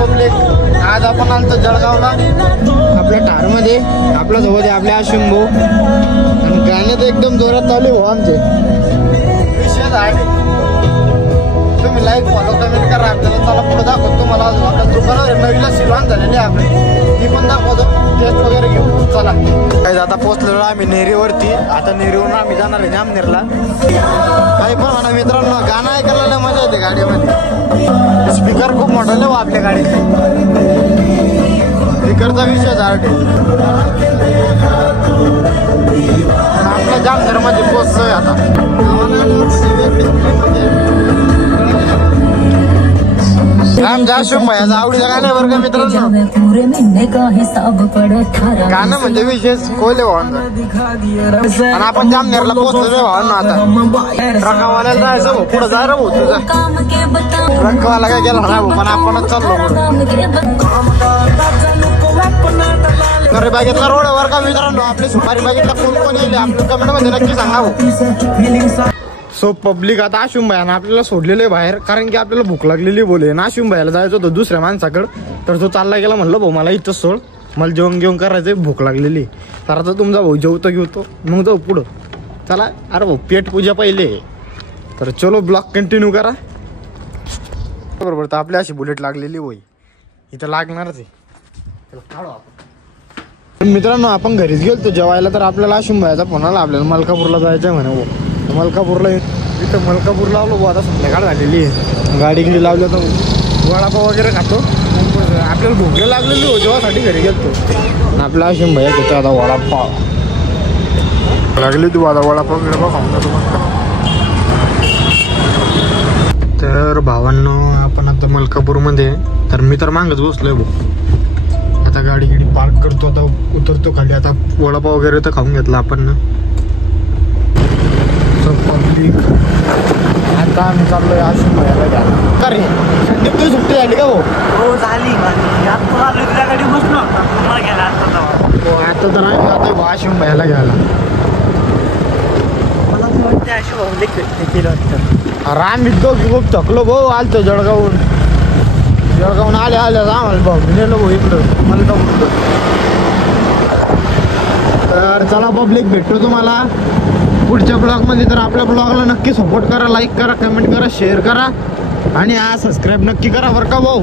Public, आज आपण आलतो जळगावला आपल्या ठारमध्ये. आपल्या सोबत आहे आपले आशुम भाऊ आणि गाणे तर एकदम जोरात चालू भाऊ आमचे. विषय आहे तुम्ही लाईक फॉलो कमेंट करा. आपल्याला चला पुढे दाखवतो तुम्हाला. आपल्या दुकानावर नवीला शिरवान झालेली आहे आपली, ती पण दाखवतो. टेस्ट वगैरे घेऊ चला. आता पोहोचलेलो आम्ही नेरीवरती. आता नेरीवरून आम्ही जाणार आहे जामनेरला. काही पण म्हणा मित्रांनो, गाणं ऐकायला लय मजा येते गाडीमध्ये. स्पीकर खूप मोठा आहे आपल्या गाडीत. स्पीकरचा विषय झाड. आपल्या जामनेरमध्ये पोहोचतोय आता. आमच्या आशुम भैयाचं आवडीचं गाणं बरं का मित्रांनो. गाणं म्हणजे विशेष कोले भावांचं. आणि आपण जामनेरला पोहोचलो भावांना. आता ट्रकावाल्याला जायचं भाऊ, पुढे जाय रे भाऊ तुझं. ट्रकवाला काय गेला नाही भाऊ, पण आपणच चाललो. सुपारी बागेतला रोड वर का मित्रांनो. आपले सुपारी बागेतला कोण कोण येईल आपल्या कमेंट मध्ये नक्की सांगा भाऊ. सो पब्लिक, आता आशुम भैयानं आपल्याला सोडलेलं आहे बाहेर, कारण की आपल्याला भूक लागलेली बोले ना. आशुम भैयाला जायचं होतं दुसऱ्या माणसाकडं, तर तो चालला गेला. म्हणलं भाऊ मला इथंच सोड, मला जेवण घेऊन करायचं, भूक लागलेली. तर आता तुमचा भाऊ जेवतो घेतो मग जाऊ पुढं. चला. अरे भाऊ पेट पूजा पहिले, तर चलो ब्लॉग कंटिन्यू करा. बरोबर. तर आपल्या अशी बुलेट लागलेली होई, इथं लागणारच आहे. काढू आपण. मित्रांनो आपण घरीच गेलो जेवायला, तर आपल्याला आशुम भैयाचा फोन आला आपल्याला मलकापूरला जायचं म्हणे भाऊ. मलकापूरला इथं मलकापूरला आलो भाऊ. आता संध्याकाळ झालेली आहे, गाडी गिडी लावली तर वडापाव वगैरे खातो. आपल्याला भूक लागलेली हो, जेव्हासाठी घरी गेलतो. आपला आशुम भैया घेतो आता वडापाव. लागली तू आता वडापाव गिडापाव खाऊन जातो मस्त. तर भावांनो आपण आता मलकापूरमध्ये, तर मी तर मागच बसलोय भाऊ. आता गाडी गिडी पार्क करतो, आता उतरतो खाली. आता वडापाव वगैरे तर खाऊन घेतला आपण ना. आता आम्ही चाललोय आशुम भैयाला घ्यायला. का रे सुट्टी सुट्टी झाली का भाऊ? हो झाली. गाडी बसलो तुम्हाला घ्यायला हो. आता तर नाही, आता आशुम भैयाला घ्यायला. मला तर वाटतं आशुम भाऊ केलं वाटतं. अरे आम्ही दोघी खूप थकलो भाऊ. आलतो जळगावून. जळगावून आल्या आम्हाला भाऊ नेलो भाऊ इकडं मलकापूर. तर चला पब्लिक, भेटतो तुम्हाला पुढच्या ब्लॉगमध्ये. तर आपल्या ब्लॉगला नक्की सपोर्ट करा, लाईक करा, कमेंट करा, शेअर करा आणि सबस्क्राईब नक्की करा बरं का भाऊ.